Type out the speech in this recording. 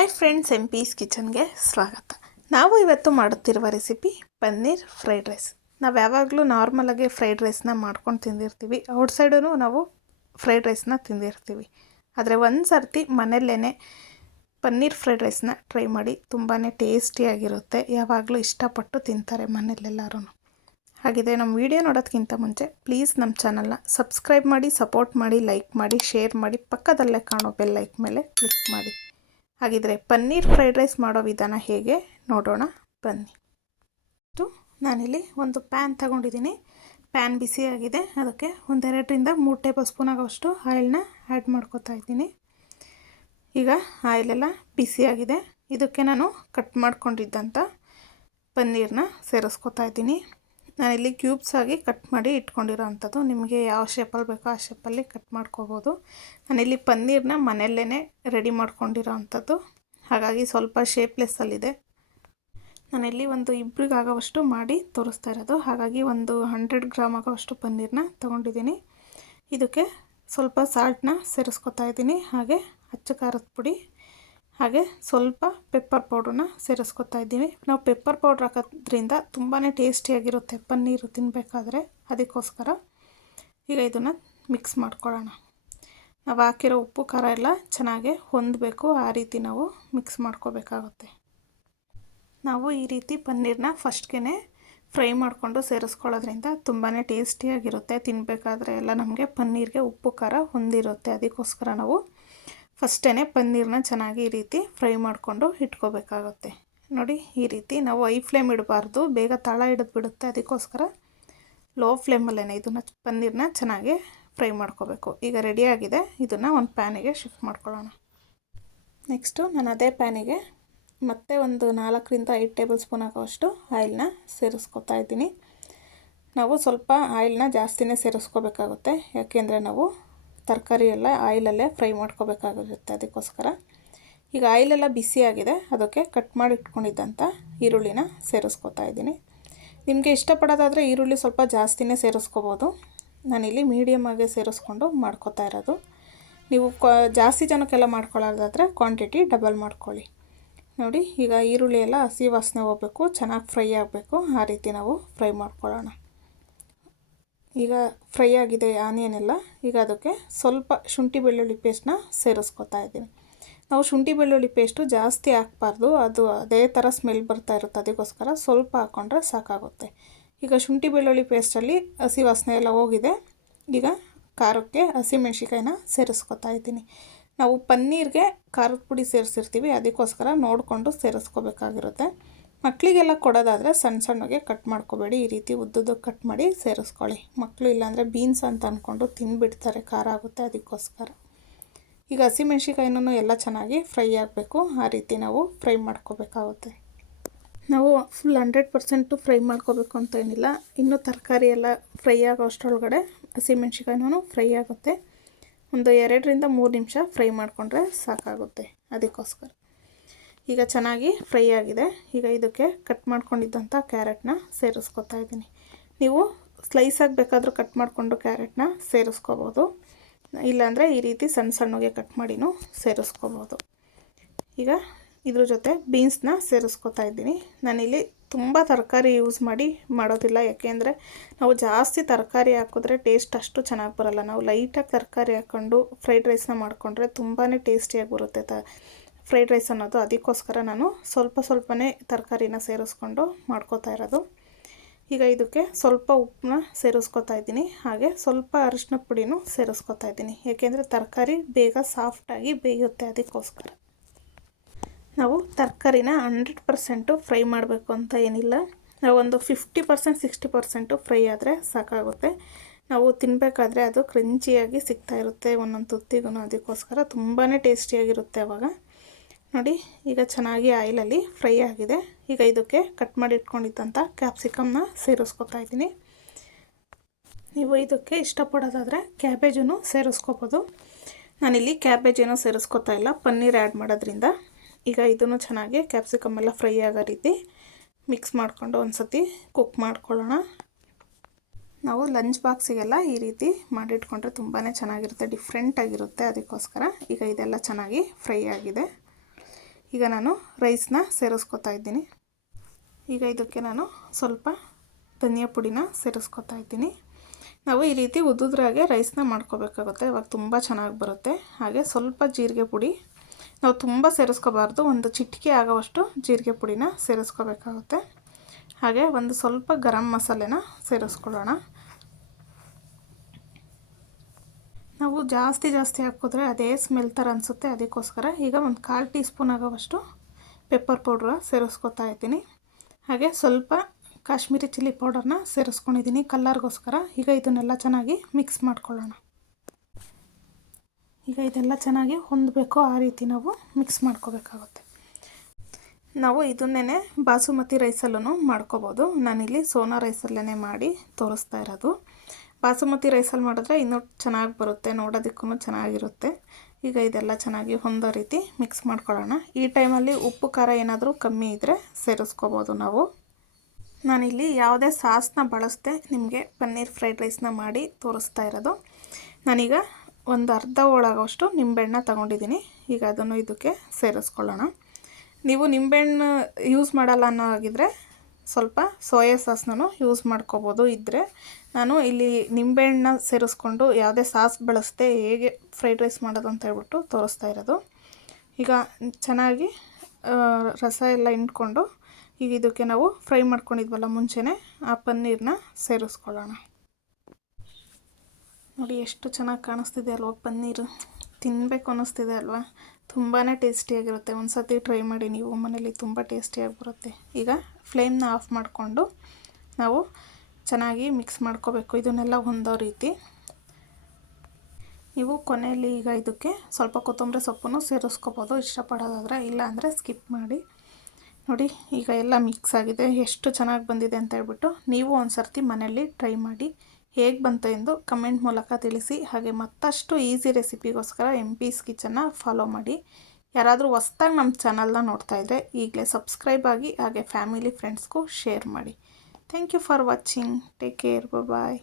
Hi friends, MP's ಕಿಚನ್ಗೆ ಸ್ವಾಗತ. ನಾವು ಇವತ್ತು ಮಾಡುತ್ತಿರುವ ರೆಸಿಪಿ ಪನ್ನೀರ್ ಫ್ರೈಡ್ ರೈಸ್. ನಾವು ಯಾವಾಗಲೂ ನಾರ್ಮಲಾಗಿ ಫ್ರೈಡ್ ರೈಸ್ನ ಮಾಡ್ಕೊಂಡು ತಿಂದಿರ್ತೀವಿ. ಔಟ್ಸೈಡೂ ನಾವು ಫ್ರೈಡ್ ರೈಸ್ನ ತಿಂದಿರ್ತೀವಿ. ಆದರೆ ಒಂದು ಸರ್ತಿ ಮನೆಯಲ್ಲೇ ಪನ್ನೀರ್ ಫ್ರೈಡ್ ರೈಸ್ನ ಟ್ರೈ ಮಾಡಿ. ತುಂಬಾ ಟೇಸ್ಟಿಯಾಗಿರುತ್ತೆ. ಯಾವಾಗಲೂ ಇಷ್ಟಪಟ್ಟು ತಿಂತಾರೆ ಮನೆಯಲ್ಲೆಲ್ಲರೂ. ಹಾಗಿದೆ, ನಮ್ಮ ವಿಡಿಯೋ ನೋಡೋದಕ್ಕಿಂತ ಮುಂಚೆ ಪ್ಲೀಸ್ ನಮ್ಮ ಚಾನಲ್ನ ಸಬ್ಸ್ಕ್ರೈಬ್ ಮಾಡಿ, ಸಪೋರ್ಟ್ ಮಾಡಿ, ಲೈಕ್ ಮಾಡಿ, ಶೇರ್ ಮಾಡಿ, ಪಕ್ಕದಲ್ಲೇ ಕಾಣೋ ಬೆಲ್ ಲೈಕ್ ಮೇಲೆ ಕ್ಲಿಕ್ ಮಾಡಿ. ಹಾಗಿದ್ರೆ ಪನ್ನೀರ್ ಫ್ರೈಡ್ ರೈಸ್ ಮಾಡೋ ವಿಧಾನ ಹೇಗೆ ನೋಡೋಣ ಬನ್ನಿ. ನಾನಿಲ್ಲಿ ಒಂದು ಪ್ಯಾನ್ ತಗೊಂಡಿದ್ದೀನಿ. ಪ್ಯಾನ್ ಬಿಸಿಯಾಗಿದೆ. ಅದಕ್ಕೆ 1-2 ಟೇಬಲ್ ಸ್ಪೂನ್ ಆಗೋಷ್ಟು ಆಯಿಲ್ನ ಆ್ಯಡ್ ಮಾಡ್ಕೊತಾ ಇದ್ದೀನಿ. ಈಗ ಆಯಿಲೆಲ್ಲ ಬಿಸಿಯಾಗಿದೆ. ಇದಕ್ಕೆ ನಾನು ಕಟ್ ಮಾಡ್ಕೊಂಡಿದ್ದಂಥ ಪನ್ನೀರನ್ನ ಸೇರಿಸ್ಕೊತಾ ಇದ್ದೀನಿ. ನಾನಿಲ್ಲಿ ಕ್ಯೂಬ್ಸ್ ಆಗಿ ಕಟ್ ಮಾಡಿ ಇಟ್ಕೊಂಡಿರೋ ಅಂಥದ್ದು. ನಿಮಗೆ ಯಾವ ಶೇಪಲ್ಲಿ ಬೇಕೋ ಆ ಶೇಪಲ್ಲಿ ಕಟ್ ಮಾಡ್ಕೋಬೋದು. ನಾನಿಲ್ಲಿ ಪನ್ನೀರನ್ನ ಮನೆಯಲ್ಲೇ ರೆಡಿ ಮಾಡ್ಕೊಂಡಿರೋ ಅಂಥದ್ದು, ಹಾಗಾಗಿ ಸ್ವಲ್ಪ ಶೇಪ್ಲೆಸ್ಸಲ್ಲಿದೆ. ನಾನಿಲ್ಲಿ ಒಂದು ಇಬ್ಬರಿಗಾಗೋವಷ್ಟು ಮಾಡಿ ತೋರಿಸ್ತಾ ಇರೋದು. ಹಾಗಾಗಿ ಒಂದು 100 ಗ್ರಾಮ್ ಆಗೋವಷ್ಟು ಪನ್ನೀರನ್ನ ತೊಗೊಂಡಿದ್ದೀನಿ. ಇದಕ್ಕೆ ಸ್ವಲ್ಪ ಸಾಲ್ಟನ್ನ ಸೇರಿಸ್ಕೊತಾ ಇದ್ದೀನಿ. ಹಾಗೆ ಅಚ್ಚ ಖಾರದ ಪುಡಿ, ಹಾಗೆ ಸ್ವಲ್ಪ ಪೆಪ್ಪರ್ ಪೌಡ್ರನ್ನ ಸೇರಿಸ್ಕೊತಾ ಇದ್ದೀವಿ. ನಾವು ಪೆಪ್ಪರ್ ಪೌಡ್ರ್ ಹಾಕೋದ್ರಿಂದ ತುಂಬಾ ಟೇಸ್ಟಿಯಾಗಿರುತ್ತೆ ಪನ್ನೀರು ತಿನ್ನಬೇಕಾದ್ರೆ. ಅದಕ್ಕೋಸ್ಕರ ಈಗ ಇದನ್ನು ಮಿಕ್ಸ್ ಮಾಡ್ಕೊಳ್ಳೋಣ. ನಾವು ಹಾಕಿರೋ ಉಪ್ಪು ಖಾರ ಎಲ್ಲ ಚೆನ್ನಾಗಿ ಹೊಂದಬೇಕು. ಆ ರೀತಿ ನಾವು ಮಿಕ್ಸ್ ಮಾಡ್ಕೋಬೇಕಾಗುತ್ತೆ. ನಾವು ಈ ರೀತಿ ಪನ್ನೀರನ್ನ ಫಸ್ಟ್ಗೆ ಫ್ರೈ ಮಾಡಿಕೊಂಡು ಸೇರಿಸ್ಕೊಳ್ಳೋದ್ರಿಂದ ತುಂಬಾ ಟೇಸ್ಟಿಯಾಗಿರುತ್ತೆ. ತಿನ್ನಬೇಕಾದ್ರೆ ಎಲ್ಲ ನಮಗೆ ಪನ್ನೀರಿಗೆ ಉಪ್ಪು ಖಾರ ಹೊಂದಿರುತ್ತೆ. ಅದಕ್ಕೋಸ್ಕರ ನಾವು ಫಸ್ಟೇ ಪನ್ನೀರನ್ನ ಚೆನ್ನಾಗಿ ಈ ರೀತಿ ಫ್ರೈ ಮಾಡಿಕೊಂಡು ಇಟ್ಕೋಬೇಕಾಗುತ್ತೆ. ನೋಡಿ, ಈ ರೀತಿ ನಾವು ಹೈ ಫ್ಲೇಮ್ ಇಡಬಾರ್ದು, ಬೇಗ ತಳ ಹಿಡಿದ್ಬಿಡುತ್ತೆ. ಅದಕ್ಕೋಸ್ಕರ ಲೋ ಫ್ಲೇಮಲ್ಲೇ ಇದನ್ನು ಪನ್ನೀರನ್ನ ಚೆನ್ನಾಗಿ ಫ್ರೈ ಮಾಡ್ಕೋಬೇಕು. ಈಗ ರೆಡಿಯಾಗಿದೆ. ಇದನ್ನು ಒಂದು ಪ್ಯಾನಿಗೆ ಶಿಫ್ಟ್ ಮಾಡ್ಕೊಳ್ಳೋಣ. ನೆಕ್ಸ್ಟು ನಾನು ಅದೇ ಪ್ಯಾನಿಗೆ ಮತ್ತೆ ಒಂದು 4-5 ಟೇಬಲ್ ಸ್ಪೂನ್ ಆಗೋವಷ್ಟು ಆಯಿಲ್ನ ಸೇರಿಸ್ಕೊತಾ ಇದ್ದೀನಿ. ನಾವು ಸ್ವಲ್ಪ ಆಯಿಲ್ನ ಜಾಸ್ತಿನೇ ಸೇರಿಸ್ಕೋಬೇಕಾಗುತ್ತೆ. ಯಾಕೆಂದರೆ ನಾವು ತರಕಾರಿ ಎಲ್ಲ ಆಯಿಲಲ್ಲೇ ಫ್ರೈ ಮಾಡ್ಕೋಬೇಕಾಗಿರುತ್ತೆ. ಅದಕ್ಕೋಸ್ಕರ ಈಗ ಆಯಿಲೆಲ್ಲ ಬಿಸಿಯಾಗಿದೆ. ಅದಕ್ಕೆ ಕಟ್ ಮಾಡಿ ಇಟ್ಕೊಂಡಿದ್ದಂಥ ಈರುಳ್ಳಿನ ಸೇರಿಸ್ಕೊತಾ ಇದ್ದೀನಿ. ನಿಮಗೆ ಇಷ್ಟಪಡೋದಾದರೆ ಈರುಳ್ಳಿ ಸ್ವಲ್ಪ ಜಾಸ್ತಿನೇ ಸೇರಿಸ್ಕೋಬೋದು. ನಾನಿಲ್ಲಿ ಮೀಡಿಯಮಾಗೆ ಸೇರಿಸ್ಕೊಂಡು ಮಾಡ್ಕೋತಾ ಇರೋದು. ನೀವು ಜಾಸ್ತಿ ಜನಕ್ಕೆಲ್ಲ ಮಾಡ್ಕೊಳ್ಳೋದಾದರೆ ಕ್ವಾಂಟಿಟಿ ಡಬಲ್ ಮಾಡ್ಕೊಳ್ಳಿ. ನೋಡಿ, ಈಗ ಈರುಳ್ಳಿ ಎಲ್ಲ ಹಸಿ ವಾಸನೆ ಹೋಗಬೇಕು, ಚೆನ್ನಾಗಿ ಫ್ರೈ ಆಗಬೇಕು. ಆ ರೀತಿ ನಾವು ಫ್ರೈ ಮಾಡ್ಕೊಳ್ಳೋಣ. ಈಗ ಫ್ರೈ ಆಗಿದೆ ಆನಿಯನ್ ಎಲ್ಲ. ಈಗ ಅದಕ್ಕೆ ಸ್ವಲ್ಪ ಶುಂಠಿ ಬೆಳ್ಳುಳ್ಳಿ ಪೇಸ್ಟ್ನ ಸೇರಿಸ್ಕೊತಾ ಇದ್ದೀನಿ. ನಾವು ಶುಂಠಿ ಬೆಳ್ಳುಳ್ಳಿ ಪೇಸ್ಟು ಜಾಸ್ತಿ ಹಾಕಬಾರ್ದು, ಅದು ಅದೇ ಥರ ಸ್ಮೆಲ್ ಬರ್ತಾ ಇರುತ್ತೆ. ಅದಕ್ಕೋಸ್ಕರ ಸ್ವಲ್ಪ ಹಾಕ್ಕೊಂಡ್ರೆ ಸಾಕಾಗುತ್ತೆ. ಈಗ ಶುಂಠಿ ಬೆಳ್ಳುಳ್ಳಿ ಪೇಸ್ಟಲ್ಲಿ ಹಸಿ ವಾಸನೆ ಎಲ್ಲ ಹೋಗಿದೆ. ಈಗ ಖಾರಕ್ಕೆ ಹಸಿಮೆಣ್ಸಿಕಾಯಿನ ಸೇರಿಸ್ಕೊತಾ ಇದ್ದೀನಿ. ನಾವು ಪನ್ನೀರ್ಗೆ ಖಾರದ ಪುಡಿ ಸೇರಿಸಿರ್ತೀವಿ. ಅದಕ್ಕೋಸ್ಕರ ನೋಡಿಕೊಂಡು ಸೇರಿಸ್ಕೋಬೇಕಾಗಿರುತ್ತೆ. ಮಕ್ಕಳಿಗೆಲ್ಲ ಕೊಡೋದಾದರೆ ಸಣ್ಣ ಸಣ್ಣಗೆ ಕಟ್ ಮಾಡ್ಕೋಬೇಡಿ. ಈ ರೀತಿ ಉದ್ದುದ್ದಕ್ಕೆ ಕಟ್ ಮಾಡಿ ಸೇರಿಸ್ಕೊಳ್ಳಿ. ಮಕ್ಕಳು ಇಲ್ಲಾಂದರೆ ಬೀನ್ಸ್ ಅಂತ ಅಂದ್ಕೊಂಡು ತಿಂದುಬಿಡ್ತಾರೆ, ಖಾರ ಆಗುತ್ತೆ. ಅದಕ್ಕೋಸ್ಕರ ಈಗ ಹಸಿಮೆಣ್ಸಿಕಾಯಿನೂ ಎಲ್ಲ ಚೆನ್ನಾಗಿ ಫ್ರೈ ಆಗಬೇಕು. ಆ ರೀತಿ ನಾವು ಫ್ರೈ ಮಾಡ್ಕೋಬೇಕಾಗುತ್ತೆ. ನಾವು ಫುಲ್ 100% ಫ್ರೈ ಮಾಡ್ಕೋಬೇಕು ಅಂತ ಏನಿಲ್ಲ. ಇನ್ನೂ ತರಕಾರಿ ಎಲ್ಲ ಫ್ರೈ ಆಗೋ ಅಷ್ಟರೊಳಗಡೆ ಹಸಿಮೆಣ್ಸಿಕಾಯಿನೂ ಫ್ರೈ ಆಗುತ್ತೆ. ಒಂದು 2-3 ನಿಮಿಷ ಫ್ರೈ ಮಾಡಿಕೊಂಡ್ರೆ ಸಾಕಾಗುತ್ತೆ. ಅದಕ್ಕೋಸ್ಕರ ಈಗ ಚೆನ್ನಾಗಿ ಫ್ರೈ ಆಗಿದೆ. ಈಗ ಇದಕ್ಕೆ ಕಟ್ ಮಾಡ್ಕೊಂಡಿದ್ದಂಥ ಕ್ಯಾರೆಟ್ನ ಸೇರಿಸ್ಕೊತಾ ಇದ್ದೀನಿ. ನೀವು ಸ್ಲೈಸಾಗಿ ಬೇಕಾದರೂ ಕಟ್ ಮಾಡಿಕೊಂಡು ಕ್ಯಾರೆಟ್ನ ಸೇರಿಸ್ಕೋಬೋದು, ಇಲ್ಲಾಂದರೆ ಈ ರೀತಿ ಸಣ್ಣ ಸಣ್ಣಗೆ ಕಟ್ ಮಾಡಿನೂ ಸೇರಿಸ್ಕೋಬೋದು. ಈಗ ಇದ್ರ ಜೊತೆ ಬೀನ್ಸ್ನ ಸೇರಿಸ್ಕೊತಾ ಇದ್ದೀನಿ. ನಾನಿಲ್ಲಿ ತುಂಬ ತರಕಾರಿ ಯೂಸ್ ಮಾಡಿ ಮಾಡೋದಿಲ್ಲ. ಯಾಕೆಂದರೆ ನಾವು ಜಾಸ್ತಿ ತರಕಾರಿ ಹಾಕಿದ್ರೆ ಟೇಸ್ಟ್ ಅಷ್ಟು ಚೆನ್ನಾಗಿ ಬರೋಲ್ಲ. ನಾವು ಲೈಟಾಗಿ ತರಕಾರಿ ಹಾಕ್ಕೊಂಡು ಫ್ರೈಡ್ ರೈಸ್ನ ಮಾಡಿಕೊಂಡ್ರೆ ತುಂಬಾ ಟೇಸ್ಟಿಯಾಗಿ ಬರುತ್ತೆ ಫ್ರೈಡ್ ರೈಸ್ ಅನ್ನೋದು. ಅದಕ್ಕೋಸ್ಕರ ನಾನು ಸ್ವಲ್ಪನೇ ತರಕಾರಿನ ಸೇರಿಸ್ಕೊಂಡು ಮಾಡ್ಕೋತಾ ಇರೋದು. ಈಗ ಇದಕ್ಕೆ ಸ್ವಲ್ಪ ಉಪ್ಪನ್ನ ಸೇರಿಸ್ಕೊತಾ ಇದ್ದೀನಿ. ಹಾಗೆ ಸ್ವಲ್ಪ ಅರಿಶಿನ ಪುಡಿನೂ ಸೇರಿಸ್ಕೊತಾ ಇದ್ದೀನಿ. ಏಕೆಂದರೆ ತರಕಾರಿ ಬೇಗ ಸಾಫ್ಟಾಗಿ ಬೇಯುತ್ತೆ. ಅದಕ್ಕೋಸ್ಕರ ನಾವು ತರಕಾರಿನ 100% ಫ್ರೈ ಮಾಡಬೇಕು ಅಂತ ಏನಿಲ್ಲ. ನಾವು ಒಂದು 50% 60% ಫ್ರೈ ಆದರೆ ಸಾಕಾಗುತ್ತೆ. ನಾವು ತಿನ್ನಬೇಕಾದ್ರೆ ಅದು ಕ್ರಂಚಿಯಾಗಿ ಸಿಗ್ತಾಯಿರುತ್ತೆ ಒಂದೊಂದು ತುತ್ತಿಗೂ. ಅದಕ್ಕೋಸ್ಕರ ತುಂಬಾ ಟೇಸ್ಟಿಯಾಗಿರುತ್ತೆ ಅವಾಗ. ನೋಡಿ, ಈಗ ಚೆನ್ನಾಗಿ ಆಯಿಲಲ್ಲಿ ಫ್ರೈ ಆಗಿದೆ. ಈಗ ಇದಕ್ಕೆ ಕಟ್ ಮಾಡಿ ಇಟ್ಕೊಂಡಿದ್ದಂಥ ಕ್ಯಾಪ್ಸಿಕಮ್ನ ಸೇರಿಸ್ಕೊತಾ ಇದ್ದೀನಿ. ನೀವು ಇದಕ್ಕೆ ಇಷ್ಟಪಡೋದಾದರೆ ಕ್ಯಾಬೇಜನ್ನು ಸೇರಿಸ್ಕೋಬೋದು. ನಾನಿಲ್ಲಿ ಕ್ಯಾಬೇಜೇನೂ ಸೇರಿಸ್ಕೊತಾ ಇಲ್ಲ, ಪನ್ನೀರ್ ಆ್ಯಡ್ ಮಾಡೋದ್ರಿಂದ. ಈಗ ಇದನ್ನು ಚೆನ್ನಾಗಿ ಕ್ಯಾಪ್ಸಿಕಮ್ ಎಲ್ಲ ಫ್ರೈ ಆಗೋ ರೀತಿ ಮಿಕ್ಸ್ ಮಾಡಿಕೊಂಡು ಒಂದು ಸತಿ ಕುಕ್ ಮಾಡ್ಕೊಳ್ಳೋಣ. ನಾವು ಲಂಚ್ ಬಾಕ್ಸಿಗೆಲ್ಲ ಈ ರೀತಿ ಮಾಡಿಟ್ಕೊಂಡ್ರೆ ತುಂಬಾ ಚೆನ್ನಾಗಿರುತ್ತೆ, ಡಿಫ್ರೆಂಟಾಗಿರುತ್ತೆ. ಅದಕ್ಕೋಸ್ಕರ ಈಗ ಇದೆಲ್ಲ ಚೆನ್ನಾಗಿ ಫ್ರೈ ಆಗಿದೆ. ಈಗ ನಾನು ರೈಸ್ನ ಸೇರಿಸ್ಕೊತಾ ಇದ್ದೀನಿ. ಈಗ ಇದಕ್ಕೆ ನಾನು ಸ್ವಲ್ಪ ಧನಿಯಾ ಪುಡಿನ ಸೇರಿಸ್ಕೊತಾ ಇದ್ದೀನಿ. ನಾವು ಈ ರೀತಿ ಉದ್ದುದ್ರಾಗೆ ರೈಸ್ನ ಮಾಡ್ಕೋಬೇಕಾಗುತ್ತೆ, ಇವಾಗ ತುಂಬ ಚೆನ್ನಾಗಿ ಬರುತ್ತೆ. ಹಾಗೆ ಸ್ವಲ್ಪ ಜೀರಿಗೆ ಪುಡಿ, ನಾವು ತುಂಬ ಸೇರಿಸ್ಕೋಬಾರ್ದು, ಒಂದು ಚಿಟಿಕೆ ಆಗೋವಷ್ಟು ಜೀರಿಗೆ ಪುಡಿನ ಸೇರಿಸ್ಕೋಬೇಕಾಗುತ್ತೆ. ಹಾಗೆ ಒಂದು ಸ್ವಲ್ಪ ಗರಂ ಮಸಾಲೆನ ಸೇರಿಸ್ಕೊಳ್ಳೋಣ. ನಾವು ಜಾಸ್ತಿ ಹಾಕಿದ್ರೆ ಅದೇ ಸ್ಮೆಲ್ ಥರ ಅನಿಸುತ್ತೆ, ಅದಕ್ಕೋಸ್ಕರ ಈಗ ಒಂದು 1/4 ಟೀ ಸ್ಪೂನ್ ಆಗೋವಷ್ಟು ಪೆಪ್ಪರ್ ಪೌಡ್ರ ಸೇರಿಸ್ಕೊತಾ ಇದ್ದೀನಿ. ಹಾಗೆ ಸ್ವಲ್ಪ ಕಾಶ್ಮೀರಿ ಚಿಲ್ಲಿ ಪೌಡರ್ನ ಸೇರಿಸ್ಕೊಂಡಿದ್ದೀನಿ ಕಲ್ಲರ್ಗೋಸ್ಕರ. ಈಗ ಇದನ್ನೆಲ್ಲ ಚೆನ್ನಾಗಿ ಮಿಕ್ಸ್ ಮಾಡ್ಕೊಳ್ಳೋಣ. ಈಗ ಇದೆಲ್ಲ ಚೆನ್ನಾಗಿ ಹೊಂದಬೇಕು, ಆ ರೀತಿ ನಾವು ಮಿಕ್ಸ್ ಮಾಡ್ಕೋಬೇಕಾಗುತ್ತೆ. ನಾವು ಇದನ್ನೇ ಬಾಸುಮತಿ ರೈಸಲ್ಲೂ ಮಾಡ್ಕೋಬೋದು. ನಾನಿಲ್ಲಿ ಸೋನಾ ರೈಸಲ್ಲೇ ಮಾಡಿ ತೋರಿಸ್ತಾ ಇರೋದು. ಬಾಸುಮತಿ ರೈಸಲ್ಲಿ ಮಾಡಿದ್ರೆ ಇನ್ನೂ ಚೆನ್ನಾಗಿ ಬರುತ್ತೆ, ನೋಡೋದಕ್ಕೂ ಚೆನ್ನಾಗಿರುತ್ತೆ. ಈಗ ಇದೆಲ್ಲ ಚೆನ್ನಾಗಿ ಹೊಂದೋ ರೀತಿ ಮಿಕ್ಸ್ ಮಾಡ್ಕೊಳ್ಳೋಣ. ಈ ಟೈಮಲ್ಲಿ ಉಪ್ಪು ಖಾರ ಏನಾದರೂ ಕಮ್ಮಿ ಇದ್ದರೆ ಸೇರಿಸ್ಕೋಬೋದು ನಾವು. ನಾನಿಲ್ಲಿ ಯಾವುದೇ ಸಾಸನ್ನ ಬಳಸದೆ ನಿಮಗೆ ಪನ್ನೀರ್ ಫ್ರೈಡ್ ರೈಸ್ನ ಮಾಡಿ ತೋರಿಸ್ತಾ ಇರೋದು. ನಾನೀಗ ಒಂದು ಅರ್ಧ ಹೋಳಾಗೋಷ್ಟು ನಿಂಬೆಹಣ್ಣ ತೊಗೊಂಡಿದ್ದೀನಿ. ಈಗ ಅದನ್ನು ಇದಕ್ಕೆ ಸೇರಿಸ್ಕೊಳ್ಳೋಣ. ನೀವು ನಿಂಬೆಹಣ್ಣು ಯೂಸ್ ಮಾಡಲ್ಲ ಅನ್ನೋ ಆಗಿದ್ದರೆ ಸ್ವಲ್ಪ ಸೋಯಾ ಸಾಸ್ನೂ ಯೂಸ್ ಮಾಡ್ಕೋಬೋದು. ಇದ್ದರೆ ನಾನು ಇಲ್ಲಿ ನಿಂಬೆಹಣ್ಣ ಸೇರಿಸ್ಕೊಂಡು ಯಾವುದೇ ಸಾಸ್ ಬಳಸದೆ ಹೇಗೆ ಫ್ರೈಡ್ ರೈಸ್ ಮಾಡೋದು ಅಂತ ಹೇಳ್ಬಿಟ್ಟು ತೋರಿಸ್ತಾ ಇರೋದು. ಈಗ ಚೆನ್ನಾಗಿ ರಸ ಎಲ್ಲ ಹಿಂಡ್ಕೊಂಡು ಈಗ ಇದಕ್ಕೆ ನಾವು ಫ್ರೈ ಮಾಡ್ಕೊಂಡಿದ್ವಲ್ಲ ಮುಂಚೆನೇ, ಆ ಪನ್ನೀರನ್ನ ಸೇರಿಸ್ಕೊಳ್ಳೋಣ. ನೋಡಿ ಎಷ್ಟು ಚೆನ್ನಾಗಿ ಕಾಣಿಸ್ತಿದೆ ಅಲ್ವಾ ಪನ್ನೀರು, ತಿನ್ನಬೇಕು ಅನ್ನಿಸ್ತಿದೆ ಅಲ್ವಾ. ತುಂಬಾ ಟೇಸ್ಟಿಯಾಗಿರುತ್ತೆ. ಒಂದು ಸತಿ ಟ್ರೈ ಮಾಡಿ ನೀವು ಮನೇಲಿ, ತುಂಬ ಟೇಸ್ಟಿಯಾಗಿ ಬರುತ್ತೆ. ಈಗ ಫ್ಲೇಮ್ನ ಆಫ್ ಮಾಡಿಕೊಂಡು ನಾವು ಚೆನ್ನಾಗಿ ಮಿಕ್ಸ್ ಮಾಡ್ಕೋಬೇಕು ಇದನ್ನೆಲ್ಲ ಹೊಂದೋ ರೀತಿ. ನೀವು ಕೊನೆಯಲ್ಲಿ ಈಗ ಇದಕ್ಕೆ ಸ್ವಲ್ಪ ಕೊತ್ತಂಬರಿ ಸೊಪ್ಪನ್ನು ಸೇರಿಸ್ಕೋಬೋದು ಇಷ್ಟಪಡೋದಾದರೆ, ಇಲ್ಲ ಅಂದರೆ ಸ್ಕಿಪ್ ಮಾಡಿ. ನೋಡಿ ಈಗ ಎಲ್ಲ ಮಿಕ್ಸ್ ಆಗಿದೆ, ಎಷ್ಟು ಚೆನ್ನಾಗಿ ಬಂದಿದೆ ಅಂತ ಹೇಳ್ಬಿಟ್ಟು ನೀವು ಒಂದು ಸರ್ತಿ ಮನೆಯಲ್ಲಿ ಟ್ರೈ ಮಾಡಿ ಹೇಗೆ ಬಂತು ಎಂದು ಕಮೆಂಟ್ ಮೂಲಕ ತಿಳಿಸಿ. ಹಾಗೆ ಮತ್ತಷ್ಟು ಈಸಿ ರೆಸಿಪಿಗೋಸ್ಕರ MP's ಕಿಚನ್ನ ಫಾಲೋ ಮಾಡಿ. ಯಾರಾದರೂ ಹೊಸ್ದಾಗಿ ನಮ್ಮ ಚಾನಲ್ನ ನೋಡ್ತಾ ಇದ್ದರೆ ಈಗಲೇ ಸಬ್ಸ್ಕ್ರೈಬ್ ಆಗಿ, ಹಾಗೆ ಫ್ಯಾಮಿಲಿ ಫ್ರೆಂಡ್ಸ್ಗೂ ಶೇರ್ ಮಾಡಿ. Thank you for watching. Take care. Bye.